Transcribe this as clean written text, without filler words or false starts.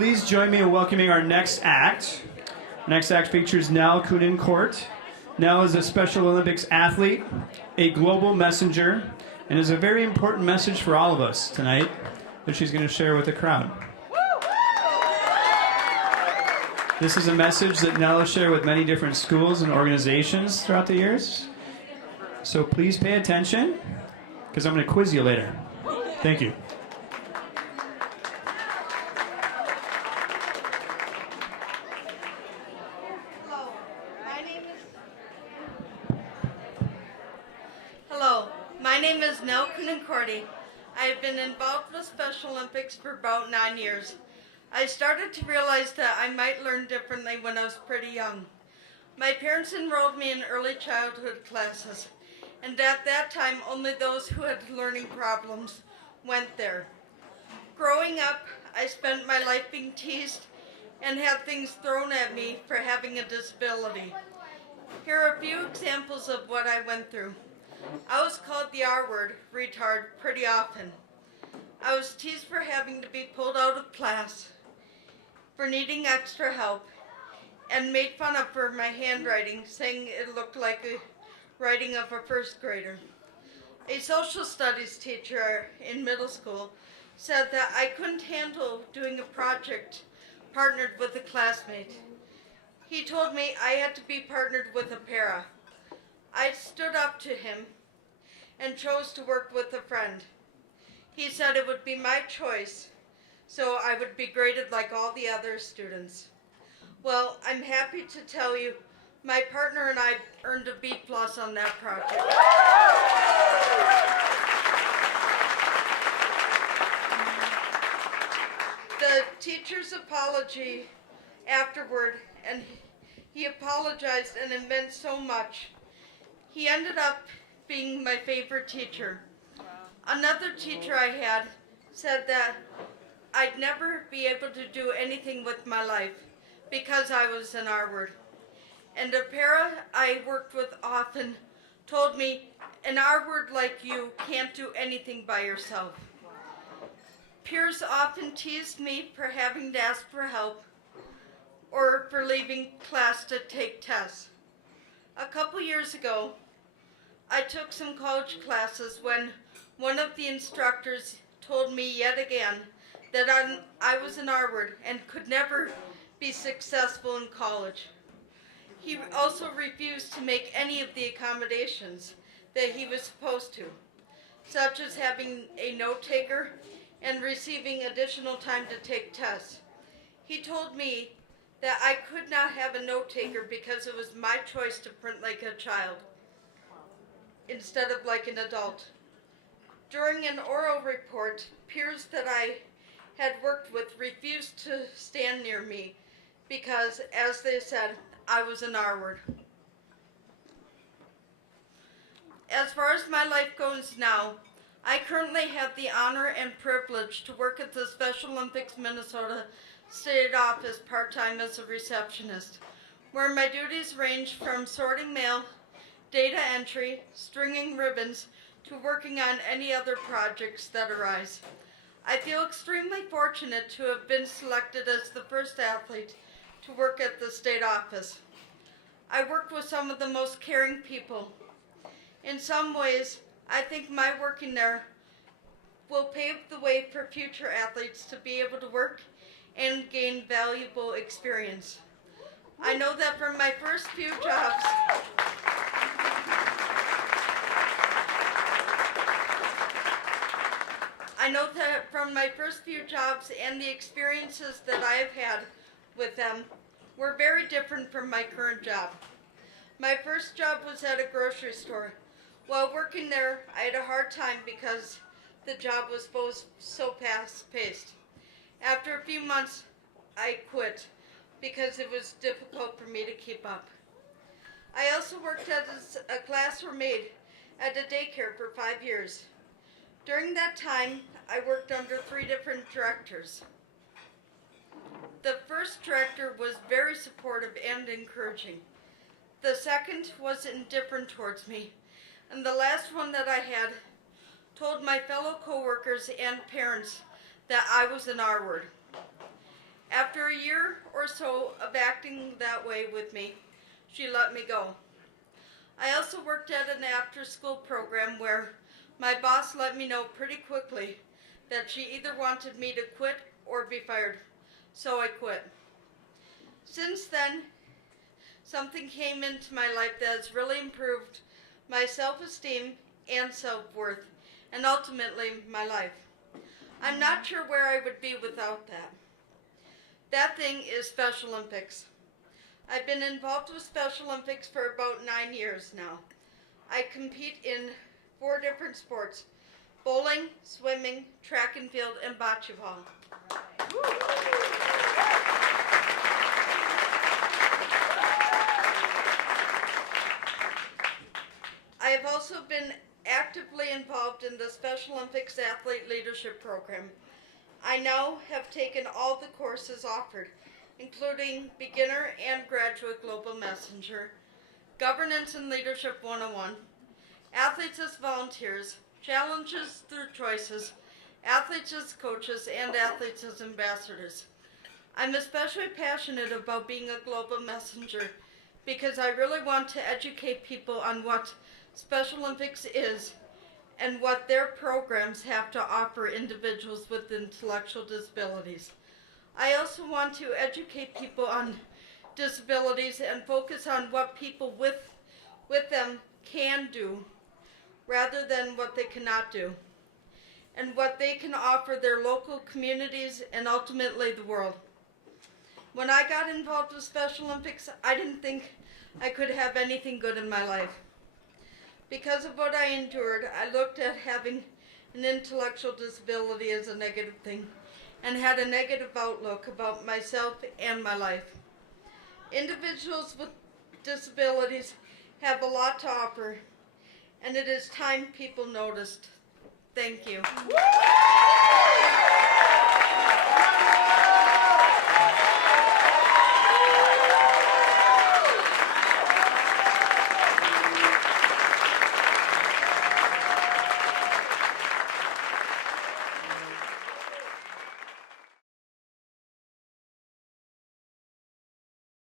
Please join me in welcoming our next act. Next act features Nell Koonen-Korte. Nell is a Special Olympics athlete, a global messenger, and is a very important message for all of us tonight that she's going to share with the crowd. This is a message that Nell has shared with many different schools and organizations throughout the years. So please pay attention, because I'm going to quiz you later. Thank you. Hello, my name is Nell Koonen-Korte. I have been involved with Special Olympics for about 9 years. I started to realize that I might learn differently when I was pretty young. My parents enrolled me in early childhood classes, and at that time only those who had learning problems went there. Growing up, I spent my life being teased and had things thrown at me for having a disability. Here are a few examples of what I went through. I was called the R word, retard, pretty often. I was teased for having to be pulled out of class, for needing extra help, and made fun of for my handwriting, saying it looked like the writing of a first grader. A social studies teacher in middle school said that I couldn't handle doing a project partnered with a classmate. He told me I had to be partnered with a para. I stood up to him and chose to work with a friend. He said it would be my choice, so I would be graded like all the other students. Well, I'm happy to tell you, my partner and I earned a B+ on that project. The teacher's apology afterward, and he apologized, and it meant so much. He ended up being my favorite teacher. Another teacher I had said that I'd never be able to do anything with my life because I was an R word. And a para I worked with often told me, an R word like you can't do anything by yourself. Peers often teased me for having to ask for help or for leaving class to take tests. A couple years ago, I took some college classes when one of the instructors told me yet again that I was an R word and could never be successful in college. He also refused to make any of the accommodations that he was supposed to, such as having a note taker and receiving additional time to take tests. He told me that I could not have a note taker because it was my choice to print like a child instead of like an adult. During an oral report, peers that I had worked with refused to stand near me because, as they said, I was an R word. As far as my life goes now, I currently have the honor and privilege to work at the Special Olympics Minnesota State Office part-time as a receptionist, where my duties range from sorting mail, data entry, stringing ribbons, to working on any other projects that arise. I feel extremely fortunate to have been selected as the first athlete to work at the state office. I work with some of the most caring people. In some ways, I think my working there will pave the way for future athletes to be able to work and gain valuable experience. I know that from my first few jobs, and the experiences that I have had with them were very different from my current job. My first job was at a grocery store. While working there, I had a hard time because the job was so fast-paced. After a few months, I quit because it was difficult for me to keep up. I also worked as a classroom maid at a daycare for 5 years. During that time, I worked under 3 different directors. The first director was very supportive and encouraging. The second was indifferent towards me. And the last one that I had told my fellow coworkers and parents that I was an R word. After a year or so of acting that way with me, she let me go. I also worked at an after-school program where my boss let me know pretty quickly that she either wanted me to quit or be fired, so I quit. Since then, something came into my life that has really improved my self-esteem and self-worth, and ultimately my life. I'm not sure where I would be without that. That thing is Special Olympics. I've been involved with Special Olympics for about 9 years now. I compete in 4 different sports: bowling, swimming, track and field, and bocce ball. I have also been actively involved in the Special Olympics Athlete Leadership Program. I now have taken all the courses offered, including Beginner and Graduate Global Messenger, Governance and Leadership 101, Athletes as Volunteers, Challenges Through Choices, Athletes as Coaches, and Athletes as Ambassadors. I'm especially passionate about being a global messenger because I really want to educate people on what Special Olympics is and what their programs have to offer individuals with intellectual disabilities. I also want to educate people on disabilities and focus on what people with them can do rather than what they cannot do, and what they can offer their local communities and ultimately the world. When I got involved with Special Olympics, I didn't think I could have anything good in my life. Because of what I endured, I looked at having an intellectual disability as a negative thing and had a negative outlook about myself and my life. Individuals with disabilities have a lot to offer, and it is time people noticed. Thank you.